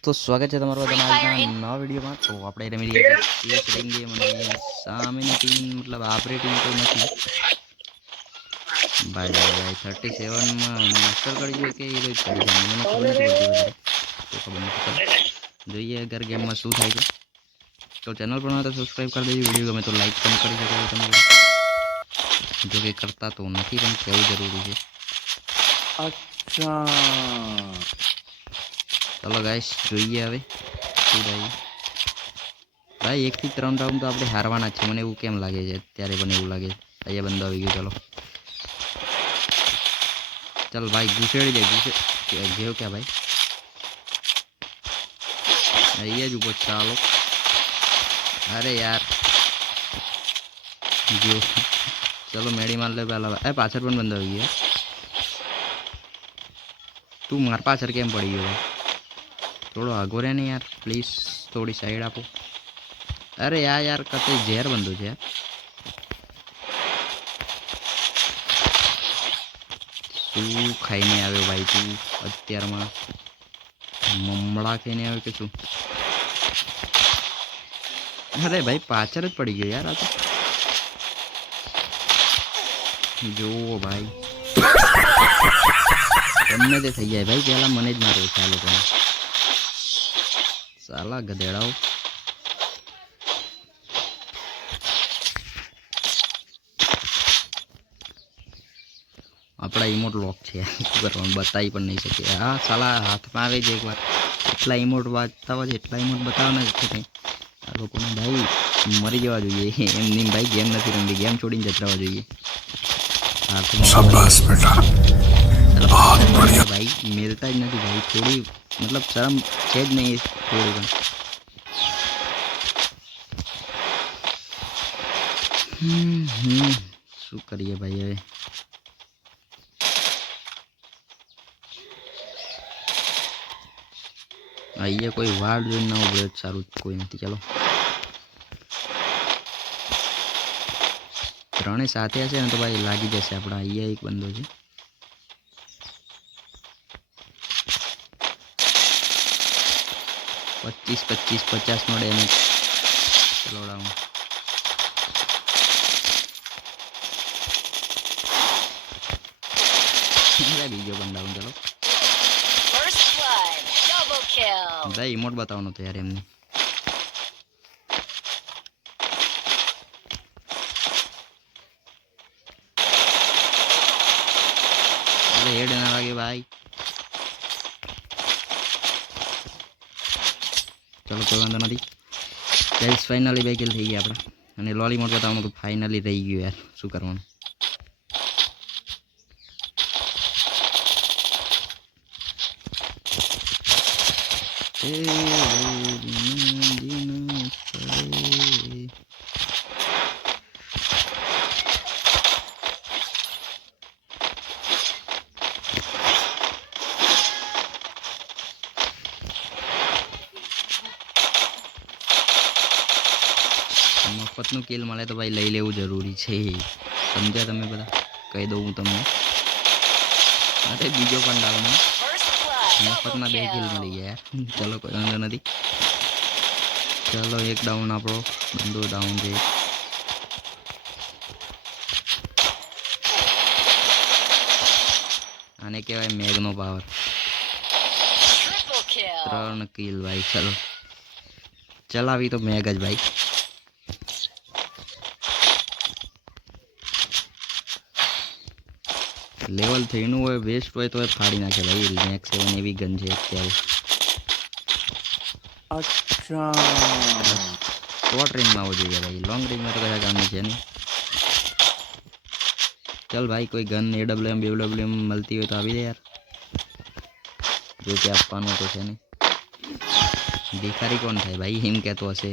દોસ્તો સ્વાગત છે તમારું બધાના આજના નવા વિડીયોમાં તો આપણે રમી રહ્યા છીએ CS રેન્ક ગેમ અને સામેની ટીમ મતલબ આપણી ટીમ તો નથી ભાઈ ભાઈ ભાઈ થર્ટી સેવનમાં માસ્ટર કરી જોઈએ કે એ લોક કરી જાય મને ખબર નથી પડતી વધારે તો ખબર નથી પડતી જોઈએ અગર ગેમમાં શું થાય છે તો ચેનલ પર તો સબસ્ક્રાઈબ કરી દેજો વિડીયો ગમે તો લાઈક પણ કરી શકો છો તમે બધા. જો કે કરતા તો નથી પણ કહેવું જરૂરી છે અચ્છા ચલો ગાઈસ જોઈએ હવે. શું થાય. ભાઈ એકથી ત્રણ રાઉન્ડ તો આપણે હારવાના છે. મને એવું કેમ લાગે છે? અત્યારે પણ એવું લાગે અહીંયા બંધ આવી ગયો ચલો. ચાલ ભાઈ ઘૂસેડી દે ઘૂસે ગયો ક્યાં ભાઈ. અહીંયા જ છે, ચાલો અરે યાર. જો. ચલો મેડી માર લે પહેલાં એ પાછળ પણ બંધ આવી ગયો. તું માર પાછળ કેમ પડી ગયો? થોડો આગો રહે ને યાર પ્લીઝ થોડી સાઈડ આપો. અરે આ યાર કતે ઝેર બંધો છે. શું ખાઈને આવ્યો ભાઈ તું અત્યારમાં? મમડા ખાઈને આવ્યો કે શું? અરે ભાઈ પાછળ જ પડી ગયો યાર આ તો. જુઓ ભાઈ. ગમે તે થઈ જાય ભાઈ, પહેલાં મને જ મારવું છે આ સાલા ગધેડાઓ. આપણા ઇમોટ લોક છે. બતાવી પણ નહીં શકીએ. હા સાલા હાથમાં આવે છે એક વાર એટલા ઇમોટ વાંચતા હોય છે એટલા ઇમોટ બતાવવાના જ છે કંઈ. આ લોકોને ભાઈ મરી જવા જોઈએ. એમ નહીં ભાઈ ગેમ નથી રમતી ગેમ છોડીને જતા જોઈએ. ભાઈ મેળતા જ નથી. ભાઈ થોડી મતલબ શરમ છે જ નહીં થોડી પણ હમ, હમ. શું કરીએ ભાઈ હવે અહીંયા કોઈ વાડ જોઈને ના ઉભરે જ સારું કોઈ નથી ચાલો ત્રણે સાથે હશે ને તો ભાઈ લાગી જશે આપણા અહીંયા એક બંદો છે પચીસ પચીસ પચાસ નો ડેમેજ ચલો બીજો બંધાવું ચલો ભાઈ ઇમોટ બતાવવાનો તો યાર એમને અરે હેડ ના લાગે ભાઈ ચલો કોઈ વાંધો નથી. ગાઈસ ફાઇનલી બે થઈ ગયા આપણે. અને લોલી મોડ બતાવવાનું તો ફાઇનલી રહી ગયું યાર. શું કરવાનું? એ મફતનું કિલ મળે તો ભાઈ લઈ લેવું જરૂરી છે. સમજ્યા તમે બધા? કહી દઉં હું તમને. અરે બીજો પણ ડાઉન મફતમાં મફતના બે કિલ મળી. ગયા ચલો કોઈ વાંધો નથી. ચલો એક ડાઉન આપણો બંદો ડાઉન છે. આને કહેવાય મેઘનો પાવર. ત્રણ કિલ ભાઈ ચલો. ચલાવી તો મેઘ જ ભાઈ. લેવલ થઈનું હોય વેસ્ટ હોય તો એ ફાડી નાખે ભાઈ મેક્સ સેવન એવી ગન છે અત્યારે अच्छा શોર્ટ રેન્જમાં આવવું જોઈએ ભાઈ લોંગ રેન્જમાં તો કયા કામની છે નહીં ચાલ ભાઈ કોઈ ગન એડબ્લ્યુએમ બેડબ્લ્યુએમ મળતી હોય તો આવી દે યાર જો કે આપવાનું તો છે નહીં ભિખારી કોણ થાય ભાઈ એમ કહેતો હશે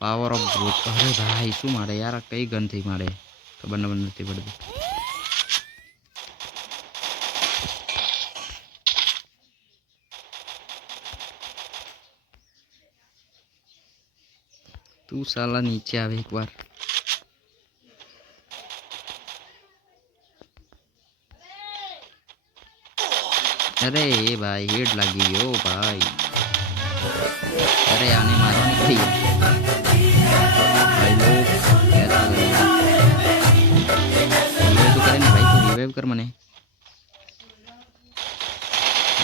પાવર ઓફ ગ્રોથ અરે ભાઈ, શું મારે યાર? કઈ ગનથી મારે? ખબર નબર નથી પડતી. તું સાલા નીચે આવે એકવાર. અરે એ ભાઈ, હેડ લાગી ગયો, ભાઈ. અરે, આને મારો ગયો રિવાઈવ કર. મને.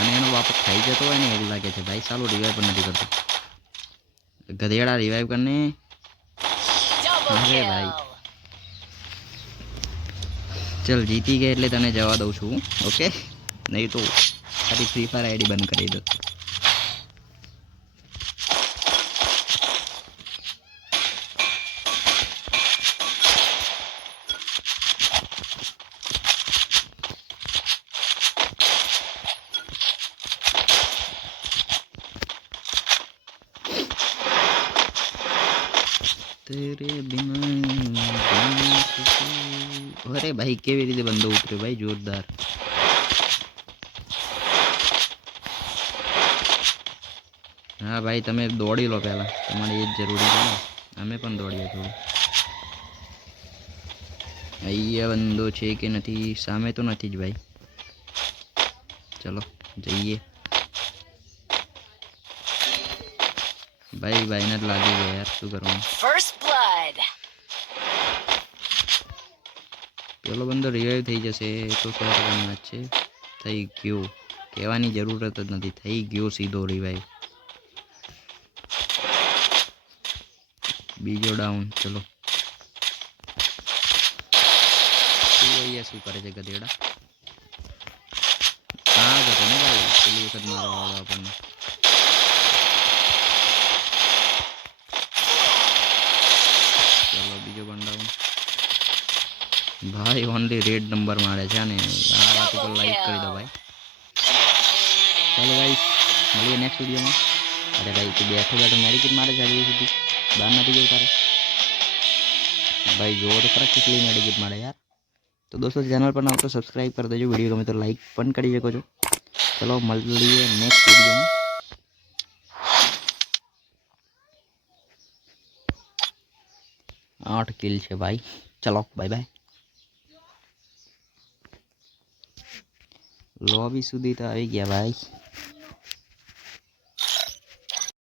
અને એનો બાપ ખાઈ જતો હોય ને એવું લાગે છે. ભાઈ સાલું રિવાઈવ નથી કરતો. ગધેડા રિવાઈવ કરને. ભાઈ. ચલ, જીતી ગયા એટલે તને જવા દઉં છું. ઓકે? નહીં તો તારી ફ્રી ફાયર આઈડી બંધ કરી દો. તેરે બિના જીને શકું. અરે ભાઈ કેવી રીતે બંદો ઉતર્યો ભાઈ જોરદાર હા ભાઈ તમે દોડી લો પહેલા તમારે એ જ જરૂરી છે ને અમે પણ દોડીએ થોડું અહીંયા બંદો છે કે નથી સામે તો નથી જ ભાઈ ચલો જઈએ ભાઈ ભાઈને જ લાગી ગયા યાર શું કરવાનું? ફર્સ્ટ બ્લડ પેલો બંદો રિવાઈવ થઈ જશે એ તો સો ટકાની વાત છે. થઈ ગયો. કહેવાની જરૂરત જ નથી. થઈ ગયો સીધો રિવાઈવ બીજો ડાઉન ચલો. શું અહીંયા શું કરે છે ગધેડા? આ જતો ને ભાઈ પેલી વખત મારવા આપણને. ભાઈ ઓનલી રેડ નંબર મારે છે ને આ વાત ઉપર લાઈક કરી દો ભાઈ ચાલો ભાઈ મળીએ નેક્સ્ટ વિડીયોમાં અરે ભાઈ તું બેઠો બેઠો મેડિકેટ મારે છે હજી સુધી બહાર નથી જવું તારે ભાઈ જોવો તો ખરા કેટલી મેડિકેટ મારે યાર તો દોસ્તો ચેનલ પર ના તો સબસ્ક્રાઈબ કરી દેજો વિડીયો ગમે તો લાઈક પણ કરી શકો છો ચલો મળીએ નેક્સ્ટ વિડીયોમાં આઠ કિલ છે ભાઈ ચલો બાય બાય લોબી સુધી તો આવી ગયા ભાઈ.